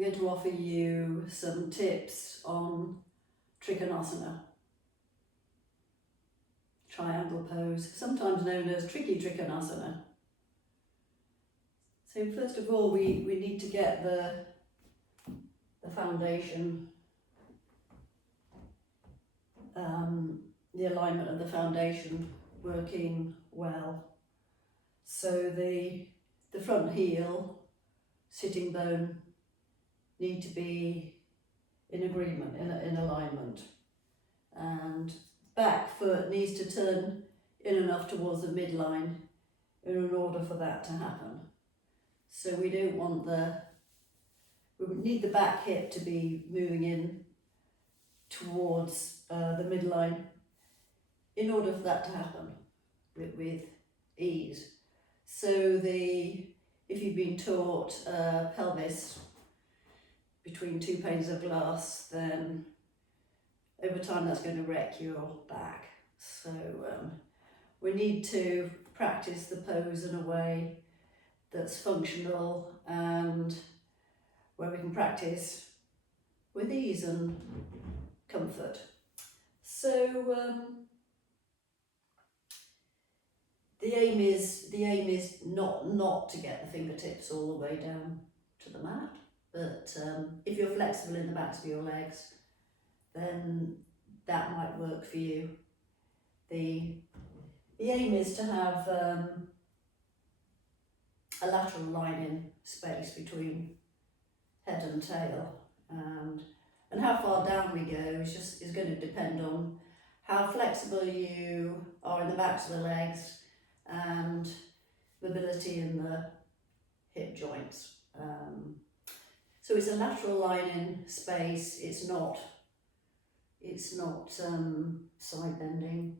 I'm going to offer you some tips on Trikonasana, triangle pose, sometimes known as tricky Trikonasana. So first of all, we need to get the foundation, the alignment of the foundation working well. So the front heel, sitting bone need to be in agreement, in alignment, and back foot needs to turn in enough towards the midline in order for that to happen. So we don't want we would need the back hip to be moving in towards the midline in order for that to happen with ease. So if you've been taught pelvis between two panes of glass, then over time that's going to wreck your back. So we need to practice the pose in a way that's functional and where we can practice with ease and comfort. So the aim is not to get the fingertips all the way down to the mat, but if you're flexible in the backs of your legs, then that might work for you. The aim is to have a lateral line in space between head and tail, and how far down we go is going to depend on how flexible you are in the backs of the legs and mobility in the hip joints. So it's a lateral line in space. It's not side bending.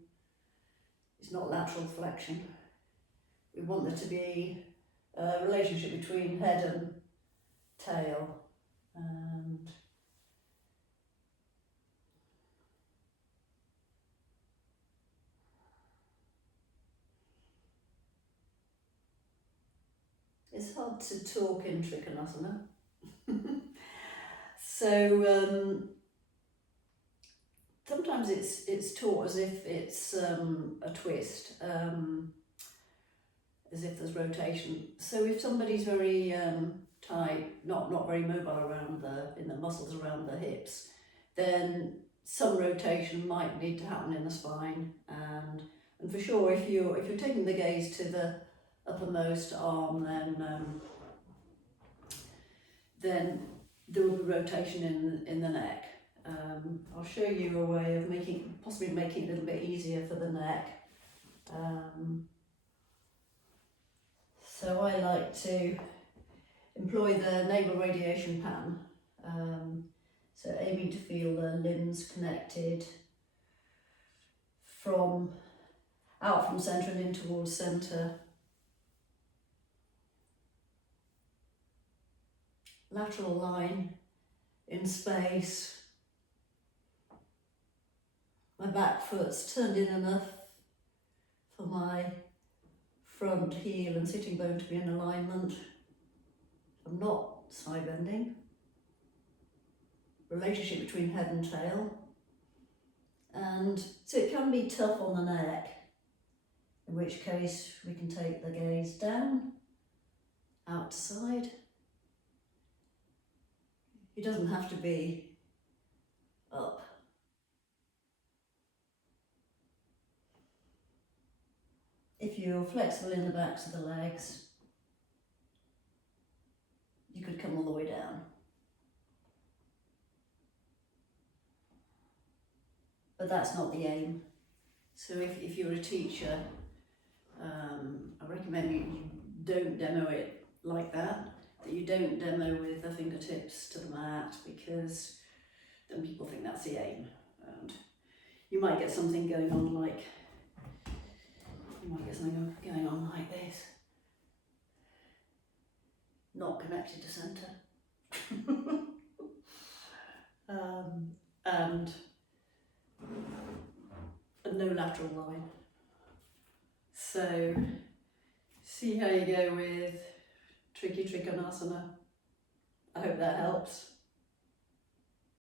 It's not lateral flexion. We want there to be a relationship between head and tail, and it's hard to talk in Trikonasana. So sometimes it's taught as if it's a twist, as if there's rotation. So if somebody's very tight, not very mobile around in the muscles around the hips, then some rotation might need to happen in the spine, and for sure if you're taking the gaze to the uppermost arm, then there will be rotation in the neck. I'll show you a way of possibly making it a little bit easier for the neck. So I like to employ the navel radiation pan, so aiming to feel the limbs connected out from centre and in towards centre. Lateral line in space. My back foot's turned in enough for my front heel and sitting bone to be in alignment. I'm not side bending. Relationship between head and tail. And so it can be tough on the neck, in which case we can take the gaze down, out to side. It doesn't have to be up. If you're flexible in the backs of the legs, you could come all the way down. But that's not the aim. So if you're a teacher, I recommend you don't demo it like that you don't demo with the fingertips to the mat, because then people think that's the aim. And you might get something going on like this, not connected to centre. And no lateral line. So see how you go with tricky Trikonasana. I hope that helps.